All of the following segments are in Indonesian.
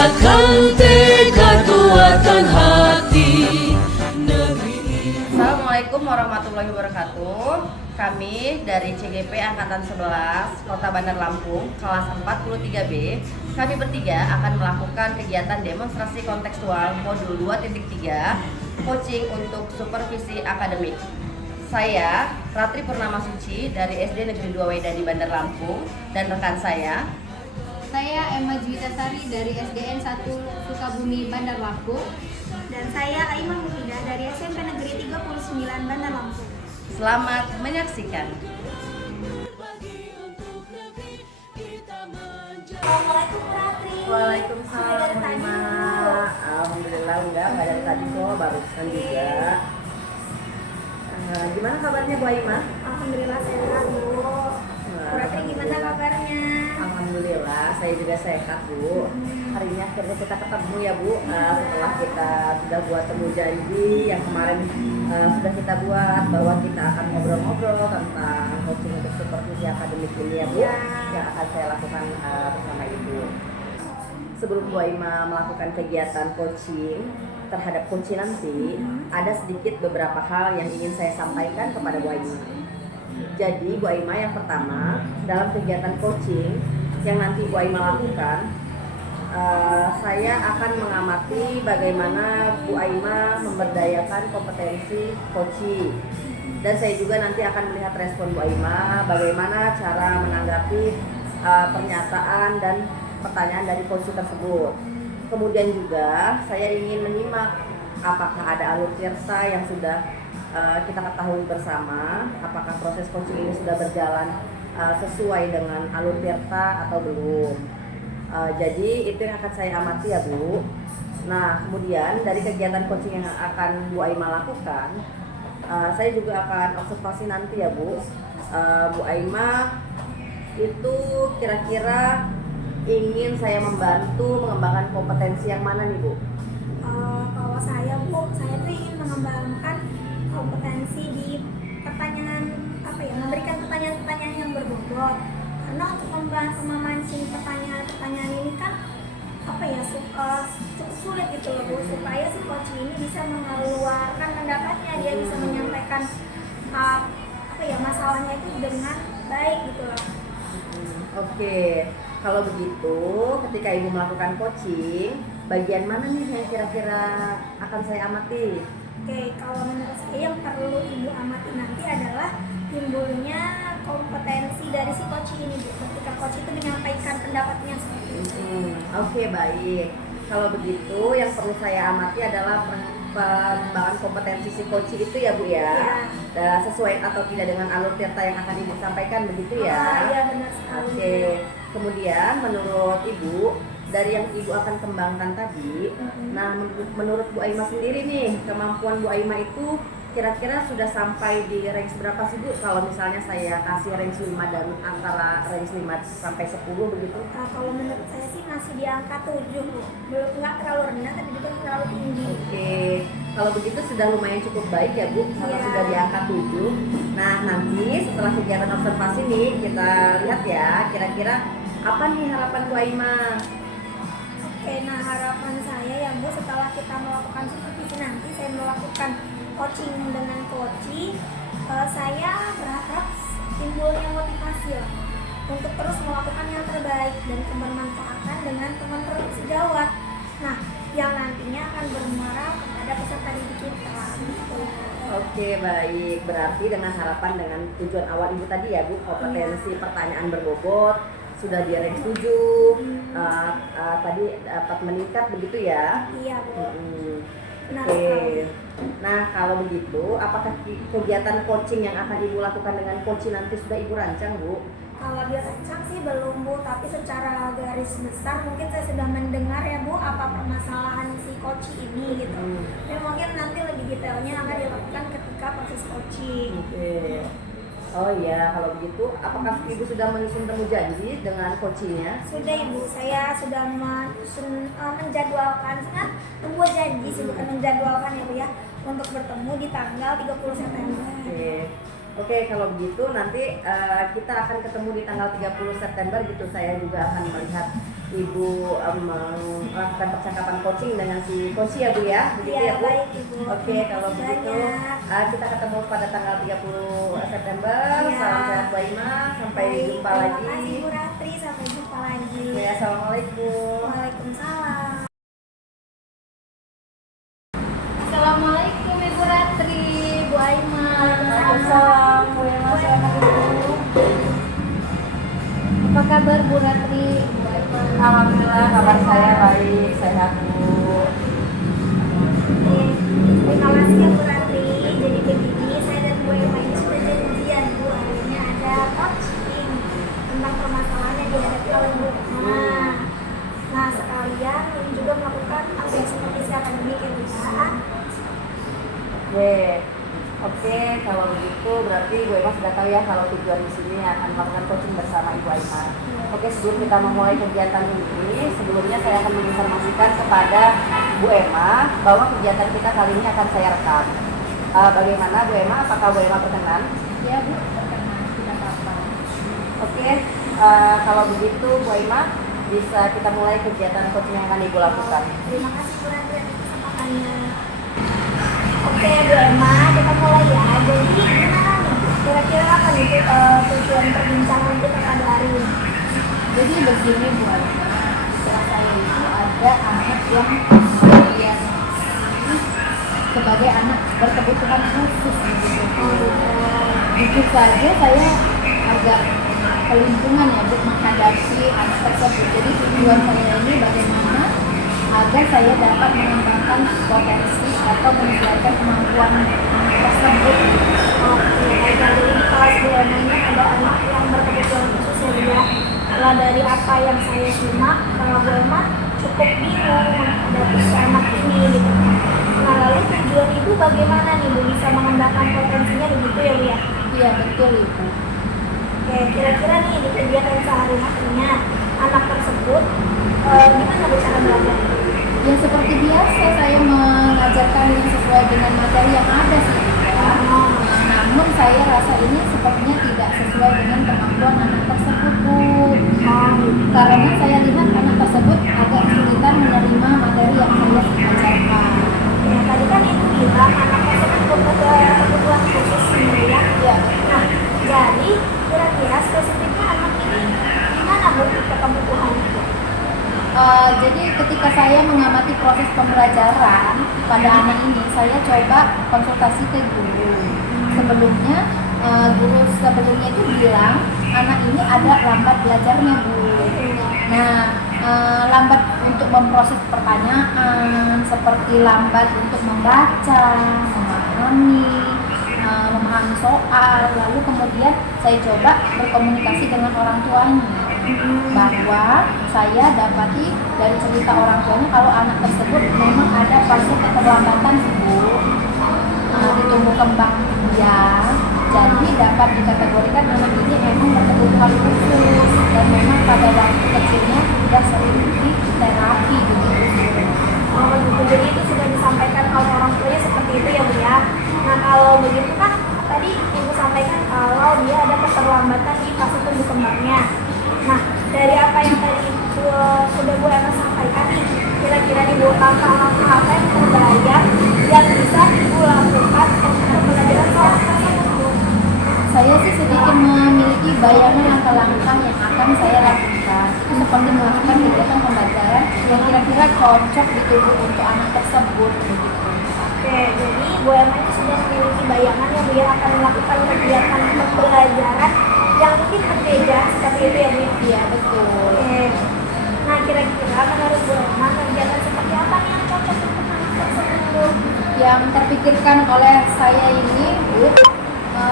tingkatkan tekad kuatkan hati negeri ini. Assalamualaikum warahmatullahi wabarakatuh. Kami dari CGP Angkatan 11 Kota Bandar Lampung kelas 43B, kami bertiga akan melakukan kegiatan demonstrasi kontekstual modul 2.3 coaching untuk supervisi akademik. Saya Ratri Purnama Suci dari SD Negeri 2 Weda di Bandar Lampung dan rekan saya Emma Juwitasari dari SDN 1 Sukabumi Bandar Lampung. Dan saya Aiman Mufidah dari SMP Negeri 39 Bandar Lampung. Selamat menyaksikan. Assalamualaikum Ratri. Waalaikumsalam. Dari tadi, Alhamdulillah enggak dari tadi kok, barusan juga. Gimana kabarnya Bu Aima? Alhamdulillah sehat Bu. Ratri gimana kabarnya? Alhamdulillah saya juga sehat Bu. Hari ini akhirnya kita ketemu ya Bu, setelah kita sudah buat temu janji yang kemarin sudah kita buat bahwa kita akan ngobrol-ngobrol tentang coaching untuk supervisi akademik ini ya Bu, yang akan saya lakukan bersama Ibu. Sebelum Bu Aima melakukan kegiatan coaching terhadap coaching nanti, ada sedikit beberapa hal yang ingin saya sampaikan kepada Bu Aima. Jadi Bu Aima, yang pertama, dalam kegiatan coaching yang nanti Bu Aima lakukan, saya akan mengamati bagaimana Bu Aima memberdayakan kompetensi coaching. Dan saya juga nanti akan melihat respon Bu Aima, bagaimana cara menanggapi pernyataan dan pertanyaan dari coaching tersebut. Kemudian juga saya ingin menyimak apakah ada alur tirta yang sudah kita ketahui bersama, apakah proses coaching ini sudah berjalan sesuai dengan alur tirta atau belum. Jadi itu yang akan saya amati ya Bu. Nah kemudian dari kegiatan coaching yang akan Bu Aima lakukan, saya juga akan observasi nanti ya Bu. Bu Aima itu kira-kira ingin saya membantu mengembangkan kompetensi yang mana nih Bu? Kalau saya Bu, saya tuh ingin mengembangkan kompetensi di pertanyaan memberikan pertanyaan-pertanyaan yang berbobot. Karena untuk memancing pertanyaan-pertanyaan ini kan cukup sulit gitu loh Bu, supaya si coach ini bisa mengeluarkan pendapatnya, dia bisa menyampaikan masalahnya itu dengan baik gitu loh. Oke, kalau begitu ketika Ibu melakukan coaching, bagian mana nih yang kira-kira akan saya amati? Oke, kalau menurut saya yang perlu Ibu amati nanti adalah timbulnya kompetensi dari si coach ini Bu, ketika coach itu menyampaikan pendapatnya seperti itu. Oke, baik. Kalau begitu yang perlu saya amati adalah pengembangan kompetensi si coach itu ya Bu ya. Dan sesuai atau tidak dengan alur tirta yang akan Ibu sampaikan begitu ya. Iya benar sekali. Oke. Kemudian menurut Ibu, dari yang Ibu akan kembangkan tadi, nah menurut Bu Aima sendiri nih, kemampuan Bu Aima itu kira-kira sudah sampai di range berapa sih Bu? Kalau misalnya saya kasih range 5 dan antara range 5 sampai 10 begitu? Kalau menurut saya sih masih di angka 7 Bu. Belum, nggak terlalu rendah tapi juga terlalu tinggi. Oke, kalau begitu sudah lumayan cukup baik ya Bu, kalau sudah di angka 7. Nah nanti setelah kegiatan observasi nih, kita lihat ya kira-kira apa nih harapan Bu Aima? Oke, nah harapan saya ya Bu, setelah kita melakukan supervisi nanti, saya melakukan coaching dengan coaching, saya berharap timbulnya motivasi lah untuk terus melakukan yang terbaik dan bermanfaatkan dengan teman-teman sejawat. Nah, yang nantinya akan bermuara kepada peserta didik kita. Oke, baik. Berarti dengan harapan dengan tujuan awal Ibu tadi ya Bu, kompetensi pertanyaan berbobot sudah di range 7, tadi dapat meningkat begitu ya? Iya Bu. Oke. Nah kalau begitu, apakah kegiatan coaching yang akan Ibu lakukan dengan coaching nanti sudah Ibu rancang Bu? Kalau dirancang sih belum Bu, tapi secara garis besar mungkin saya sudah mendengar ya Bu apa permasalahan si coach ini gitu. Tapi mungkin nanti lebih detailnya akan dilakukan ketika proses coaching. Oke. Oh iya, kalau begitu apakah Ibu sudah menyusun temu janji dengan coachingnya? Sudah Ibu, saya sudah menjadwalkan, membuat janji sih bukan menjadwalkan ya Bu ya, untuk bertemu di tanggal 30 September. Oke, kalau begitu nanti kita akan ketemu di tanggal 30 September gitu. Saya juga akan melihat Ibu melakukan percakapan coaching dengan si coach ya Bu ya, begitu Iya, ya Bu? baik, Ibu. Oke, kalau Terima kasih begitu banyak. kita ketemu pada tanggal 30 September. Iya. Salam sehat Bu Aima, sampai Baik, jumpa terima lagi. kasih Bu Ratri, sampai jumpa lagi. Ya, assalamualaikum. Waalaikumsalam. Assalamualaikum Ibu Ratri, Bu Aima. Waalaikumsalam Bu Aima, silakan Ibu. Apa kabar Bu Ratri? Bu Aima. Alhamdulillah kabar saya baik, sehat Bu. Oke, terima kasih ya Bu Ratri. Jadi begini, saya dan Bu Emma ini sudah janjian Bu, hari ini ada coaching tentang permasalahan yang dihadapi oleh Bu Emma. Nah, sekalian ini juga melakukan update supervisi akademik ya Bu ya. Oke, kalau begitu berarti Bu Emma sudah tahu ya kalau tujuan di sini akan melakukan coaching bersama Ibu Aima. Oke, sebelum kita memulai kegiatan ini, sebelumnya saya akan menginformasikan kepada Bu Emma bahwa kegiatan kita kali ini akan saya rekam. Bagaimana Bu Emma? Apakah Bu Emma berkenan? Ya Bu, perkenan, tidak apa-apa. Oke, kalau begitu Bu Emma bisa kita mulai kegiatan coaching yang akan Ibu lakukan. Terima kasih Bu Ratri atas kesempatannya. Oke Bu Emma, kita mulai ya. Jadi gimana nih? Kira-kira apa nih tujuan perbincangan kita pada hari ini? Jadi begini Bu Aima, setelah saya itu ada anak yang kemudian sebagai anak berkebutuhan khusus gitu. Jujur saja saya agak kelimpungan ya Bu menghadapi anak tersebut. Jadi tujuan saya ini bagaimana agar saya dapat mengembangkan potensi atau meningkatkan kemampuan anak tersebut. Oke, baiklah. Jadi di kelas Bu Emma ini ada anak yang berkebutuhan khusus ya Bu ya. Setelah dari apa yang saya simak, Bu Emma cukup bingung menghadapi si anak ini gitu. Nah, lalu tujuan Ibu bagaimana nih Bu bisa mengembangkan potensinya begitu ya Bu ya? Iya betul Ibu. Oke, kira-kira nih di kegiatan sehari-harinya anak tersebut gimana Bu cara belajar? Ya seperti biasa saya mengajarkan yang sesuai dengan materi yang ada sih. Namun saya rasa ini sepertinya tidak sesuai dengan kemampuan anak tersebut Bu. Karena saya lihat anak tersebut agak kesulitan menerima materi yang saya ajarkan. Ya, tadi kan Ibu bilang anak tersebut berkebutuhan khusus ya. Ya, Nah, jadi kira-kira spesifiknya anak ini gimana Bu kebutuhan itu? jadi ketika saya mengamati proses pembelajaran pada anak ini, saya coba konsultasi ke guru. Sebelumnya, guru sebelumnya itu bilang anak ini ada lambat belajarnya Bu. Nah, lambat untuk memproses pertanyaan, seperti lambat untuk membaca, memahami soal. Lalu kemudian saya coba berkomunikasi dengan orang tuanya. Bahwa saya dapati dari cerita orang tuanya kalau anak tersebut memang ada fase keterlambatan Bu di tumbuh kembang dia, jadi dapat dikategorikan anak ini memang berkebutuhan khusus dan memang pada waktu kecilnya sudah sering di terapi begitu. Oh gitu, jadi itu sudah disampaikan oleh orang tuanya seperti itu ya Bu ya. Nah kalau begitu kan tadi Ibu sampaikan kalau dia ada keterlambatan di fase tumbuh kembangnya. Nah, dari apa yang tadi sudah Bu Emma sampaikan nih, kira-kira di langkah-langkah apa yang terbayang yang bisa Ibu lakukan untuk pembelajaran soal tersebut Bu? Saya sih sedikit memiliki bayangan langkah-langkah yang akan saya lakukan. Itu seperti melakukan kegiatan pembelajaran yang kira-kira cocok di tubuh untuk anak tersebut begitu. Oke, jadi Bu Emma ini sudah memiliki bayangan yang Bu akan melakukan kegiatan pembelajaran yang mungkin berbeda seperti itu ya Bu? Iya betul. Oke. Nah kira-kira menurut Bu Emma kegiatan seperti apa nih yang cocok untuk anak tersebut? Yang terpikirkan oleh saya ini Bu,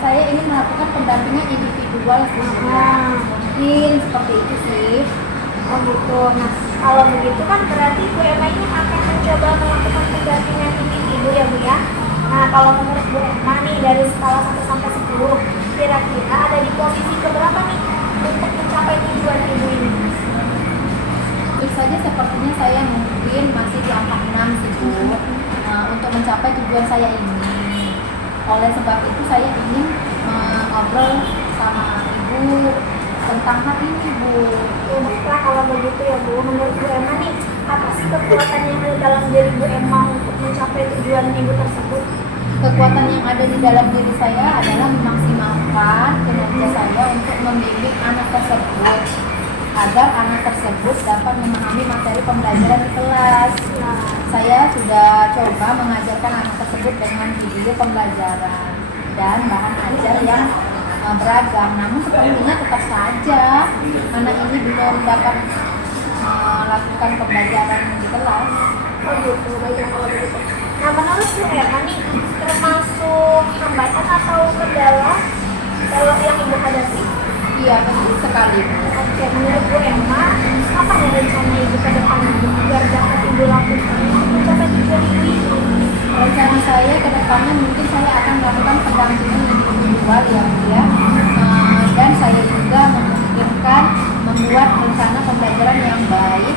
saya ingin melakukan pendampingan individual sih. Mungkin seperti itu sih. Oh gitu. Nah kalau begitu kan berarti Bu Emma ini akan mencoba melakukan pendampingan individu ya Bu ya? Nah kalau menurut Bu Emma nih dari skala 1 sampai 10 kira-kira ada di posisi keberapa nih untuk mencapai tujuan Ibu ini? Tentu saja sepertinya saya mungkin masih di angka 6 sih Bu, untuk mencapai tujuan saya ini. Oleh sebab itu saya ingin ngobrol sama Ibu tentang hal ini, Bu. Ya baiklah kalau begitu ya Bu. Menurut Bu Emma nih, apa sih kekuatan yang ada dalam diri Bu Emma untuk mencapai tujuan Ibu tersebut? Kekuatan yang ada di dalam diri saya adalah memaksimalkan kinerja saya untuk membimbing anak tersebut agar anak tersebut dapat memahami materi pembelajaran di kelas. Nah, Saya sudah coba mengajarkan anak tersebut dengan video pembelajaran dan bahan ajar yang beragam. Namun sepertinya tetap saja anak ini belum dapat melakukan pembelajaran di kelas. oh gitu, baiklah kalau begitu. Nah, menurut Bu Emma nih, termasuk hambatan atau kendala kalau yang Ibu hadapi? Iya, betul sekali. Oke, menurut Bu Emma, apa ya rencana Ibu ke depan biar dapat Ibu lakukan untuk mencapai tujuan Ibu ini? Rencana saya ke depannya mungkin saya akan melakukan pendampingan individual ya Bu ya. Dan saya juga memikirkan membuat rencana pembelajaran yang baik,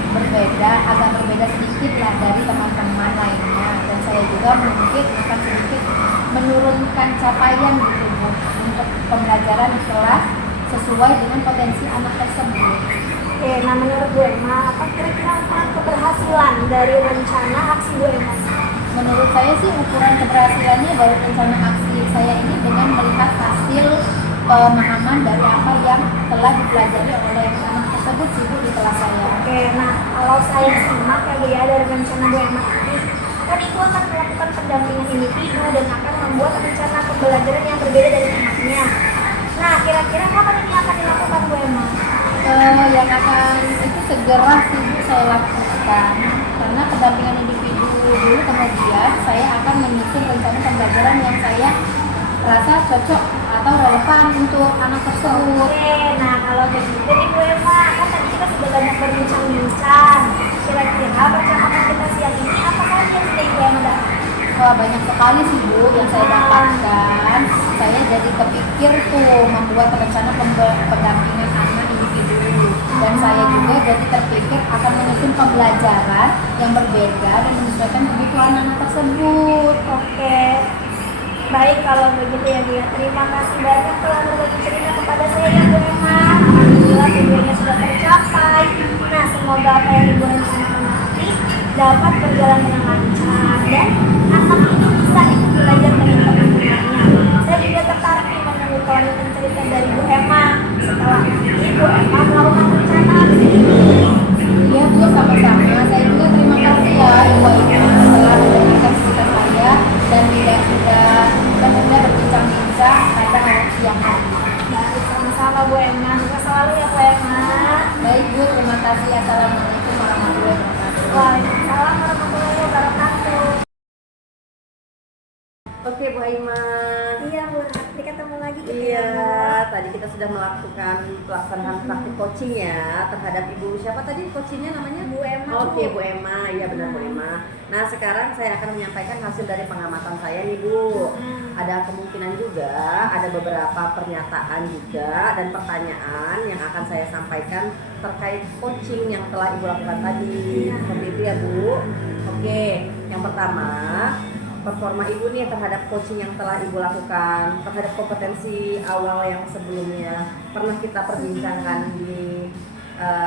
agak berbeda sedikit lah dari teman-teman lainnya. Dan saya juga mungkin akan sedikit menurunkan capaian gitu Bu untuk pembelajaran di kelas sesuai dengan potensi anak tersebut. Oke, nah menurut Bu Emma, apa kira-kira ukuran keberhasilan dari rencana aksi Bu Emma? Menurut saya sih ukuran keberhasilannya dari rencana aksi saya ini dengan melihat hasil pemahaman dari apa yang telah dipelajari oleh anak tersebut sih Bu di kelas saya. Oke, nah kalau saya simak ya Bu ya dari rencana Bu Emma tadi, kan Ibu akan melakukan pendampingan individu dan akan membuat rencana pembelajaran yang berbeda dari temannya. Nah, kira-kira kapan ini akan dilakukan Bu Emma? Yang akan itu segera sih Bu saya lakukan karena pendampingan individu dulu, kemudian saya akan menyusun rencana pembelajaran yang saya rasa cocok atau relevan untuk anak tersebut. Oke, nah kalau begitu nih Bu Emma, kan tadi kita sudah banyak berbincang-bincang. Kira-kira percakapan kita siang ini apa saja yang sudah Ibu Emma dapat? Wah, banyak sekali sih Bu yang saya dapatkan. Saya jadi kepikir tuh membuat rencana pendampingan anak individu, dan saya juga jadi terpikir akan menyusun pembelajaran yang berbeda dan menyesuaikan kebutuhan anak tersebut. Oke, baik kalau begitu ya Bu ya. Terima kasih banyak telah berbagi cerita kepada saya ya Bu Emma. Alhamdulillah tujuannya sudah tercapai. Nah, semoga apa yang Ibu rencanakan nanti dapat berjalan dengan lancar dan anak ini bisa ikut belajar dengan teman-temannya. Saya juga tertarik nih menunggu kelanjutan cerita dari Bu Emma setelah nanti Bu Emma melakukan rencana aksi ini. Iya Bu, sama-sama. Saya juga terima kasih ya Ibu Aina telah mendengarkan cerita saya dan tidak sudah berbincang-bincang pada siang hari. Baik, sama-sama Bu Emma. Sukses selalu ya Bu Emma. Baik Bu, terima kasih. Assalamualaikum warahmatullahi wabarakatuh. Waalaikumsalam warahmatullahi wabarakatuh. Oke Bu Aiman. Iya Bu, nanti ketemu lagi gitu Iya, ya Bu. tadi kita sudah melakukan pelaksanaan praktik coaching ya terhadap Ibu siapa tadi coachingnya namanya? Bu Emma, Oke Bu. Bu Emma, iya benar Bu Emma. Nah sekarang saya akan menyampaikan hasil dari pengamatan saya nih Bu. Ada kemungkinan juga ada beberapa pernyataan juga dan pertanyaan yang akan saya sampaikan terkait coaching yang telah Ibu lakukan tadi. Seperti itu ya Bu. Oke, yang pertama performa Ibu nih terhadap coaching yang telah Ibu lakukan, terhadap kompetensi awal yang sebelumnya pernah kita perbincangkan di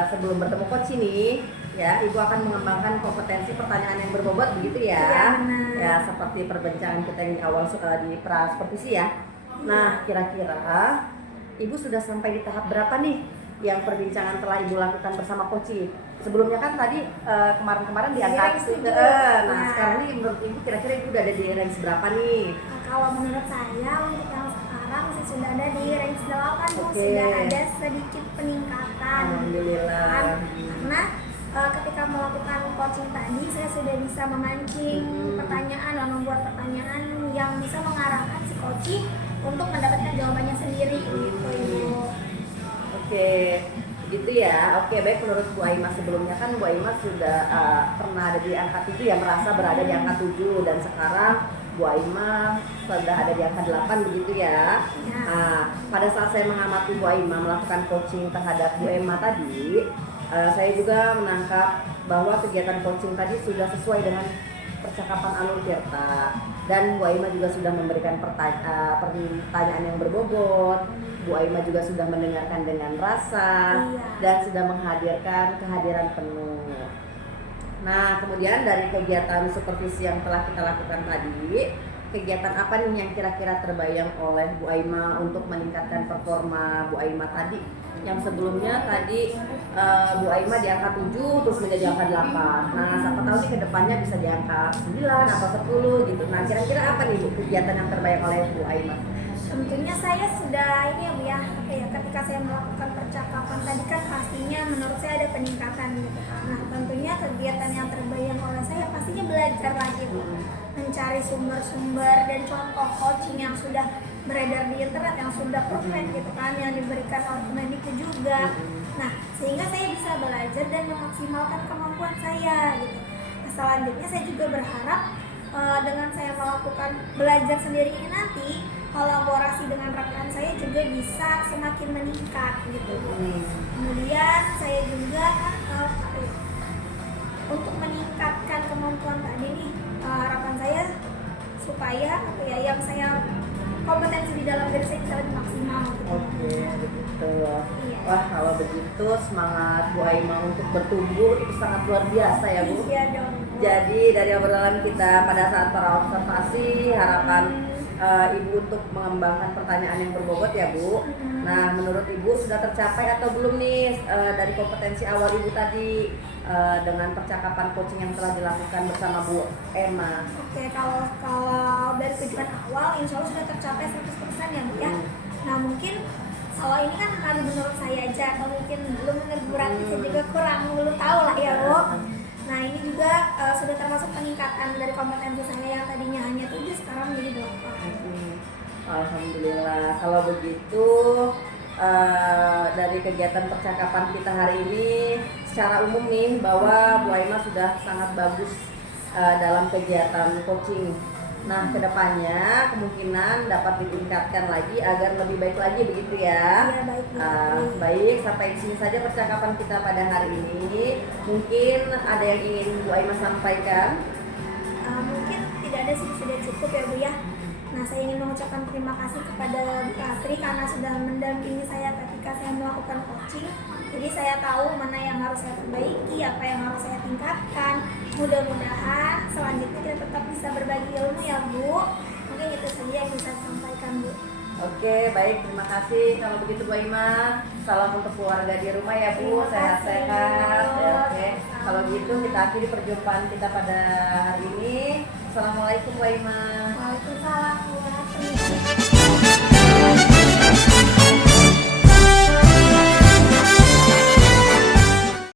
sebelum bertemu coach ini ya. Ibu akan mengembangkan kompetensi pertanyaan yang berbobot begitu ya. Iya, benar. Ya, seperti perbincangan kita yang di awal di supervisi ya. Nah, kira-kira Ibu sudah sampai di tahap berapa nih yang perbincangan telah Ibu lakukan bersama coach? Sebelumnya kan tadi kemarin-kemarin diangkat. Range 7. Nah, Nah. sekarang nih menurut Ibu kira-kira Ibu udah ada di range berapa nih? Nah, kalau menurut saya untuk yang sekarang saya sudah ada di range 8 Bu. Oke. Sudah ada sedikit peningkatan. Alhamdulillah. Karena ketika melakukan coaching tadi saya sudah bisa memancing pertanyaan dan membuat pertanyaan yang bisa mengarahkan si coaching untuk mendapatkan jawabannya sendiri gitu Ibu. Oke, gitu ya. Oke, baik. Menurut Bu Aima sebelumnya kan Bu Aima sudah pernah ada di angka 7 ya, merasa berada di angka 7 dan sekarang Bu Aima sudah ada di angka 8 begitu ya. Ya. Nah, pada saat saya mengamati Bu Aima melakukan coaching terhadap Bu Emma tadi, saya juga menangkap bahwa kegiatan coaching tadi sudah sesuai dengan percakapan alur tirta. Dan Bu Aima juga sudah memberikan pertanyaan yang berbobot. Bu Aima juga sudah mendengarkan dengan rasa dan sudah menghadirkan kehadiran penuh. Nah, kemudian dari kegiatan supervisi yang telah kita lakukan tadi, kegiatan apa nih yang kira-kira terbayang oleh Bu Aima untuk meningkatkan performa Bu Aima tadi? Yang sebelumnya tadi Bu Aima di angka 7 terus menjadi angka 8. Nah, siapa tahu nih ke depannya bisa di angka 9 atau 10 gitu. Nah, kira-kira apa nih Bu kegiatan yang terbayang oleh Bu Aima? Tentunya saya sudah ini ya Bu ya, ketika saya melakukan percakapan tadi kan pastinya menurut saya ada peningkatan gitu. Nah, tentunya kegiatan yang terbayang oleh saya pastinya belajar lagi Bu, mencari sumber-sumber dan contoh coaching yang sudah beredar di internet, yang sudah perfect gitu kan, yang diberikan oleh Kemendikbud juga. Nah, sehingga saya bisa belajar dan memaksimalkan kemampuan saya gitu. Nah, selanjutnya saya juga berharap dengan saya melakukan belajar sendiri ini nanti kolaborasi dengan rekan saya juga bisa semakin meningkat gitu. Kemudian saya juga untuk meningkatkan kemampuan tadi nih, harapan saya supaya yang saya kompetensi di dalam diri saya bisa lebih maksimal gitu. Oke, begitu. Iya. Wah, kalau begitu semangat Bu Aima untuk bertumbuh itu sangat luar biasa ya Bu. Iya dong. Jadi dari obrolan kita pada saat para observasi, harapan Ibu untuk mengembangkan pertanyaan yang berbobot ya Bu. Nah, menurut Ibu sudah tercapai atau belum nih dari kompetensi awal Ibu tadi dengan percakapan coaching yang telah dilakukan bersama Bu Emma? Oke, kalau dari tujuan awal insya Allah sudah tercapai 100% ya Bu ya. Nah, mungkin kalau ini kan harus menurut saya aja, atau mungkin belum, berarti saya juga belum tahu lah ya Bu. Nah, ini juga sudah termasuk peningkatan dari kompetensi saya yang tadinya hanya 7 sekarang menjadi 8. Alhamdulillah. Kalau begitu dari kegiatan percakapan kita hari ini secara umum nih bahwa Bu Aima sudah sangat bagus dalam kegiatan coaching. Nah, kedepannya kemungkinan dapat ditingkatkan lagi agar lebih baik lagi begitu ya. Iya, baik. Baik, sampai di sini saja percakapan kita pada hari ini. Mungkin ada yang ingin Bu Aima sampaikan? Mungkin tidak ada sih, sudah cukup ya Bu ya. Nah, saya ingin mengucapkan terima kasih kepada Bu Katri karena sudah mendampingi saya ketika saya melakukan coaching. Jadi saya tahu mana yang harus saya perbaiki, apa yang harus saya tingkatkan. Mudah-mudahan selanjutnya kita tetap bisa berbagi ilmu ya Bu. Mungkin itu saja yang bisa saya sampaikan Bu. Oke, baik, terima kasih. Kalau begitu Bu Aima, salam untuk keluarga di rumah ya Bu, Terima sehat-sehat. kasih. Ya, oke, kalau gitu kita akhiri perjumpaan kita pada hari ini. Assalamualaikum Bu Aima. Waalaikumsalam Bu Katri.